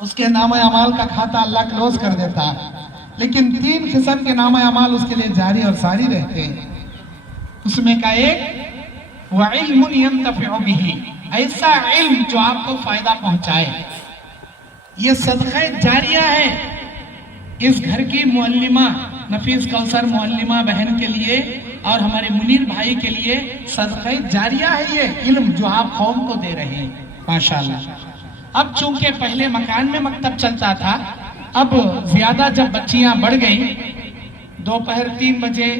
اس کے نام اعمال کا کھاتا اللہ کلوز کر دیتا ہے، لیکن 3 قسم کے نام اعمال اس کے لیے جاری اور ساری رہتے ہیں۔ اس میں کا ایک وَعِلْمٌ يَنْتَفِعُ بِهِ، ایسا علم جو آپ کو فائدہ پہنچائے۔ یہ صدقہ جاریہ ہے اس گھر کی معلمہ نفیس کوثر معلمہ بہن کے لیے اور ہمارے منیر بھائی کے لیے صدقہ جاریہ ہے یہ علم جو آپ قوم کو دے رہے ہیں، ماشاءاللہ۔ اب چونکہ پہلے مکان میں مکتب چلتا تھا، اب زیادہ جب بچیاں بڑھ گئیں، دوپہر 3 بجے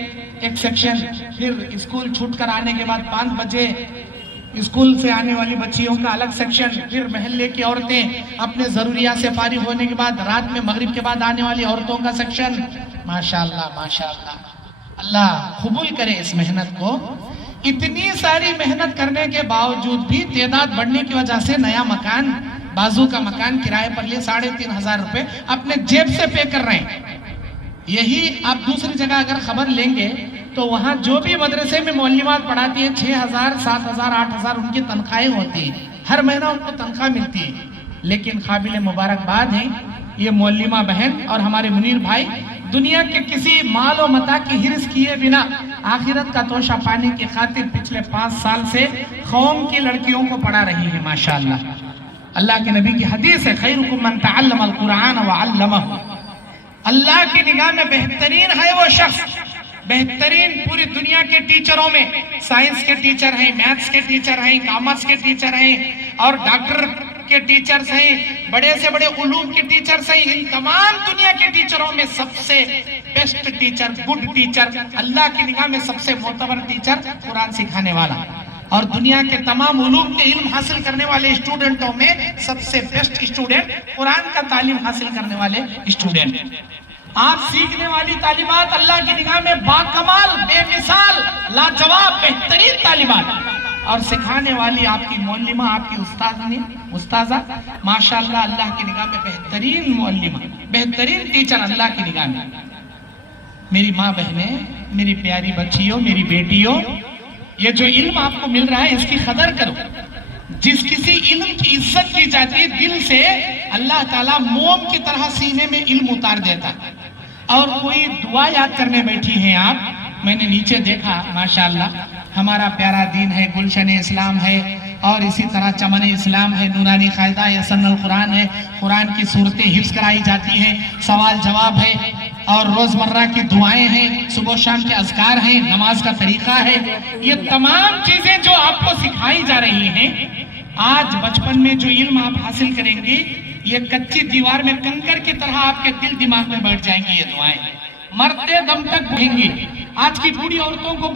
ایک سیکشن، پھر اسکول چھوٹ کر آنے کے بعد 5 بجے اسکول سے آنے والی بچیوں کا الگ سیکشن، پھر محلے کی عورتیں اپنے ضروریات سے فارغ ہونے کے بعد رات میں مغرب کے بعد آنے والی عورتوں کا سیکشن۔ ماشاءاللہ ماشاءاللہ، اللہ قبول کرے اس محنت کو۔ اتنی ساری محنت کرنے کے باوجود بھی تعداد بڑھنے کی وجہ سے نیا مکان، بازو کا مکان کرائے پر لیے 3500 روپے اپنے جیب سے پے کر رہے ہیں۔ یہی آپ دوسری جگہ اگر خبر لیں گے تو وہاں جو بھی مدرسے میں معلمات پڑھاتی ہیں 6000 7000 8000 ان کی تنخواہیں ہوتی ہیں، ہر مہینہ ان کو تنخواہ ملتی ہے۔ لیکن قابل مبارکباد ہیں یہ معلمہ بہن اور ہمارے منیر بھائی، دنیا کے کسی مال و متاع کی حرص کیے بنا آخرت کا توشہ پانے کی خاطر پچھلے 5 سال سے قوم کی لڑکیوں کو پڑھا رہی ہیں، ماشاءاللہ۔ اللہ کے نبی کی حدیث ہے خیرکم من تعلم القرآن وعلمہ، اللہ کی نگاہ میں بہترین ہے وہ شخص، بہترین پوری دنیا کے ٹیچروں میں، سائنس کے ٹیچر ہیں، میتھس کے ٹیچر ہیں، کامرس کے ٹیچر ہیں اور ڈاکٹر کے ٹیچرز ہیں، بڑے سے بڑے علوم کے ٹیچرز ہیں، ان تمام دنیا کے ٹیچروں میں سب سے بیسٹ ٹیچر، گڈ ٹیچر، اللہ کی نگاہ میں سب سے معتبر ٹیچر قرآن سکھانے والا، اور دنیا کے تمام علوم کے علم حاصل کرنے والے اسٹوڈنٹوں میں سب سے بیسٹ اسٹوڈنٹ قرآن کا تعلیم حاصل کرنے والے اسٹوڈنٹ۔ آپ سیکھنے والی تعلیمات اللہ کی نگاہ میں باکمال، بے مثال، لاجواب، بہترین تعلیمات، اور سکھانے والی آپ کی معلمہ، آپ کی استاذہ، ماشاءاللہ اللہ کی نگاہ میں بہترین معلمہ، بہترین ٹیچر اللہ کی نگاہ میں۔ میری ماں بہنیں، میری پیاری بچیوں، میری بیٹیوں، یہ جو علم آپ کو مل رہا ہے اس کی قدر کرو۔ جس کسی علم کی عزت کی جاتی ہے دل سے، اللہ تعالیٰ موم کی طرح سینے میں علم اتار دیتا۔ اور کوئی دعا یاد کرنے بیٹھی ہیں آپ، میں نے نیچے دیکھا ماشاءاللہ ہمارا پیارا دین ہے، گلشن اسلام ہے، اور اسی طرح چمن اسلام ہے، نورانی قاعدہ یسن القرآن ہے، قرآن کی صورتیں حفظ کرائی جاتی ہیں، سوال جواب ہے، اور روزمرہ کی دعائیں ہیں، صبح شام کے اذکار ہیں، نماز کا طریقہ ہے، یہ تمام چیزیں جو آپ کو سکھائی جا رہی ہیں، آج بچپن میں جو علم آپ حاصل کریں گے یہ کچی دیوار میں کنکر کی طرح آپ کے دل دماغ میں بیٹھ جائیں گی، یہ دعائیں مرتے دم تک بڑھیں گی۔ آج کی بوڑھی عورتوں کو